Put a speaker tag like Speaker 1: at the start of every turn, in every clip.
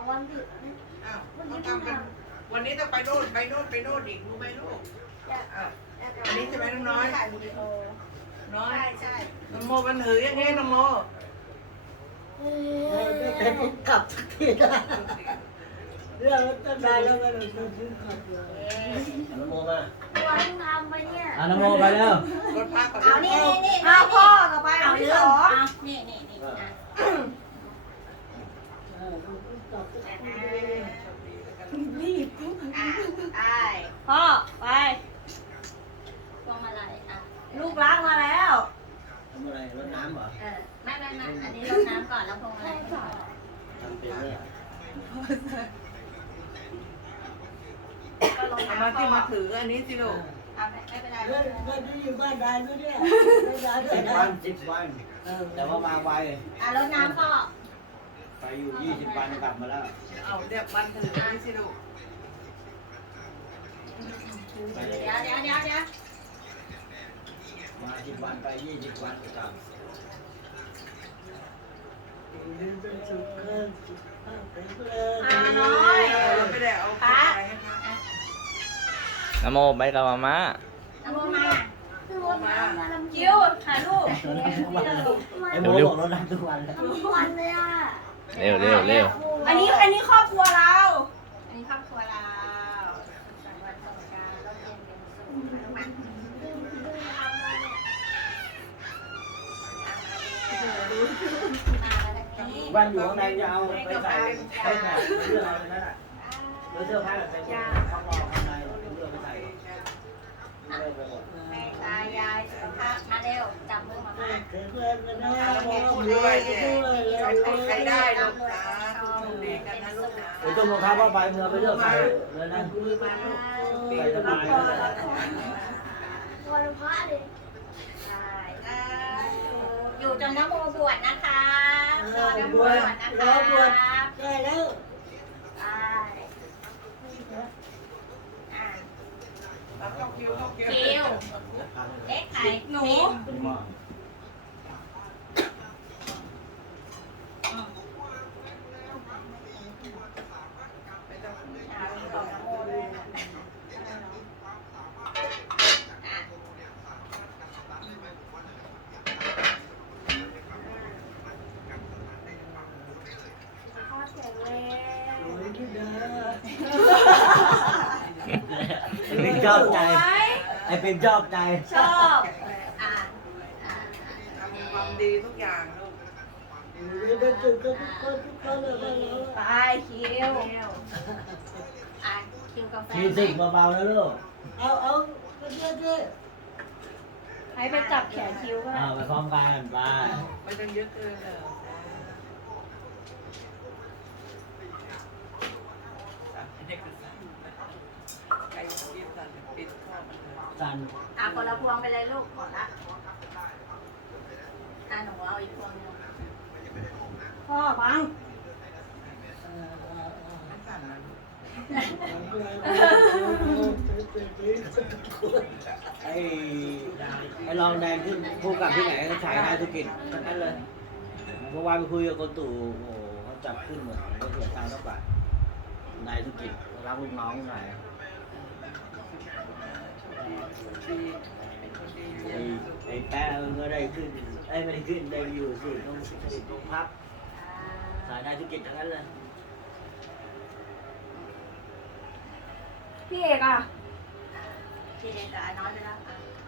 Speaker 1: วันหยุด
Speaker 2: อ้าวต้องทำกันวันนี้ต้องไปโน่นอีกรู้ไหมลูกอันนี้ใช่ไหมน้องน้อยน้อยใช่น้องโมมันถืออย่างงี้น้องโม
Speaker 3: แต่ผมกลับสักทีได้เรื่องต้นได้แล้วก็เลยต้องซื้อขับเลยน้ำโมมา
Speaker 1: วันทำไปเนี่ย
Speaker 4: น้ำโมไปแล้ว
Speaker 2: รถพักก่อน
Speaker 5: เอานี่
Speaker 1: เอา
Speaker 5: เอา
Speaker 1: พ่อกับไป
Speaker 5: เอา
Speaker 1: ที่
Speaker 5: เรื่
Speaker 1: ส
Speaker 5: อง
Speaker 1: อง
Speaker 5: เอานี่
Speaker 3: กลับสักทีรีบ
Speaker 1: พ่อไป
Speaker 5: พวงมาลัยอ่ะ
Speaker 1: ลูกรักมาแล้ว
Speaker 3: ทำอะไรรดน้ำเหรอ
Speaker 5: ไม่อันนี้รดน้ำก่อนแล้วพวงมาลัยก่อน
Speaker 3: ทำเป็นเลย
Speaker 2: เอามาที่มาถืออันนี้สิลูก
Speaker 5: เอาไม่เป็นไร
Speaker 3: เพื่อนที่อยู่บ้านได้ไหมเนี่ยได้ด้วยนะ
Speaker 4: 10 วันแต่ว่ามาไว
Speaker 5: รดน้ำพ่อ
Speaker 4: ไปอยู่20 วันกลับมาแล้ว
Speaker 2: เอาเรียกวันถืออันนี้สิลูก
Speaker 5: เดี๋ยว
Speaker 4: มา10 วันไป20 วันกลับ
Speaker 3: เป็นสุขเกินสุขภาพแข็งแรง
Speaker 1: น้อย
Speaker 2: เราไม่ได้เอาไปให้เขา
Speaker 6: นโมไปกับมาม่า
Speaker 5: น้ำมา
Speaker 1: คือวันมาลำกิ้วถ่ายรูป
Speaker 3: ไอ้โมบอกรดน้ำทุกวันแล้ว
Speaker 1: ทุกวันเลยอ่ะ
Speaker 6: เร็ว
Speaker 1: อันนี้ครอบครัวเรา
Speaker 5: อันนี้ครอบครัวเราสันวันสงกรานต์ร่มเย็นเป็นสุขมา
Speaker 4: วันอยู่ข้างในจะเอาไปใส่ให้หนักเรื่องอะไรนั่นแหละเสื้อผ้าแบบเป็นข้างนอกข้างในเรื่องไปใส่เรื่องไปหมด
Speaker 5: แม่ตายายสุขภาพมาเร็วจับมือมาม่า
Speaker 3: แข็งแรงกันนะ
Speaker 2: โมพูดด้วยใครได้ลูกนะคุณดีกันนะลูกนะ
Speaker 4: ไอ้ต้มรองเท้าผ้าใบเมื่อไปเลือกใส่เลยนะ
Speaker 2: มาลูก
Speaker 4: ใส่สบาย
Speaker 1: วันพระดิ
Speaker 5: อยู่จนน้ำโมบวชนะคะรอน้ำโม
Speaker 3: บบ ว
Speaker 5: ว
Speaker 3: ช
Speaker 5: ชนะ
Speaker 3: ร
Speaker 5: คะ
Speaker 3: อบวชได้แล้ว
Speaker 2: เข้าคิว
Speaker 5: คิวเล็กไข่หนู บอกน้ำโมด้วยนะ
Speaker 1: พ่อแข็งแรง
Speaker 3: สวยที่ดา
Speaker 4: เป็นชอบใจไอ้เป็นชอบใจ
Speaker 1: ชอบ
Speaker 2: ทำความดีทุกอย่างลูก
Speaker 3: อยู่ได้จุดกันทุกคนเลยบ้านเรา
Speaker 1: ไปคิว
Speaker 5: คิวกาแฟ
Speaker 4: มีสิ่งเบาๆนะลูก
Speaker 3: เอาไปเรื่อย
Speaker 1: ให้ไปจับแขนคิวก็ได้
Speaker 4: ไปพร้อมกันไป
Speaker 2: ไม่ต้องเยอะเกินเลยใจยิ้มสั่นปิดข้อมันเลย
Speaker 4: สั่น
Speaker 5: คนละพวงไปเลยลูกหมดละหนูเอาอีกพวงนึง
Speaker 1: พ่อฟัง
Speaker 2: ไม่สั่นนะ
Speaker 4: ไอ้รองแดงขึ้นผู้กับที่ไหนก็ฉายได้ธุรกิจทั้งนั้นเลยเมื่อวานไปคุยกับคนตู่โอ้โหเขาจับขึ้นหมดเขาเสียตังค์เท่าไหร่นายธุรกิจรับลูกน้องหน่อย
Speaker 2: ดีเป็นคนดีเรียนสุด
Speaker 4: ไอ้แป๊ะก็ได้ขึ้นไอ้ไม่ได้ขึ้นได้อยู่สิต้องพักสายได้ธุรกิจทั้งนั้นเลย
Speaker 1: พี่เอกอ่ะ
Speaker 5: ทีเด็กกับน้อยไปแล้ว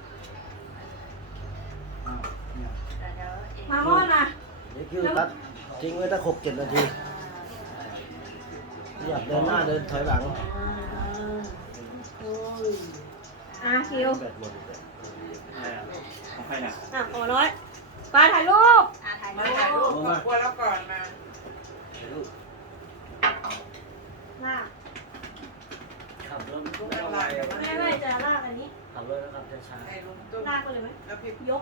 Speaker 5: เดี๋ยว
Speaker 1: มาม่อนอ่ะ
Speaker 4: เดี๋ยวคิวตัดทิ้งไว้ตั้ง6-7 นาทีอยากเดินหน้าเดินถอยหลัง
Speaker 1: คิว
Speaker 4: แบบหมดของใครน่ะ
Speaker 1: โอ้น้อยไปถ่ายรูป
Speaker 5: ถ่าย
Speaker 2: มา
Speaker 5: รู
Speaker 2: ถ่ายรู
Speaker 5: ป
Speaker 2: ปครอบครัวแล้วก่อนมา
Speaker 1: ลาก
Speaker 4: ขับรถไม่ต้องไว
Speaker 1: ไม่จะลากอันนี้
Speaker 4: ขับรถแล้วขับช้าๆ
Speaker 2: ให้ลุงตุ้ม
Speaker 1: ลากไปเลยไหม
Speaker 2: แล้วพี่
Speaker 1: ยก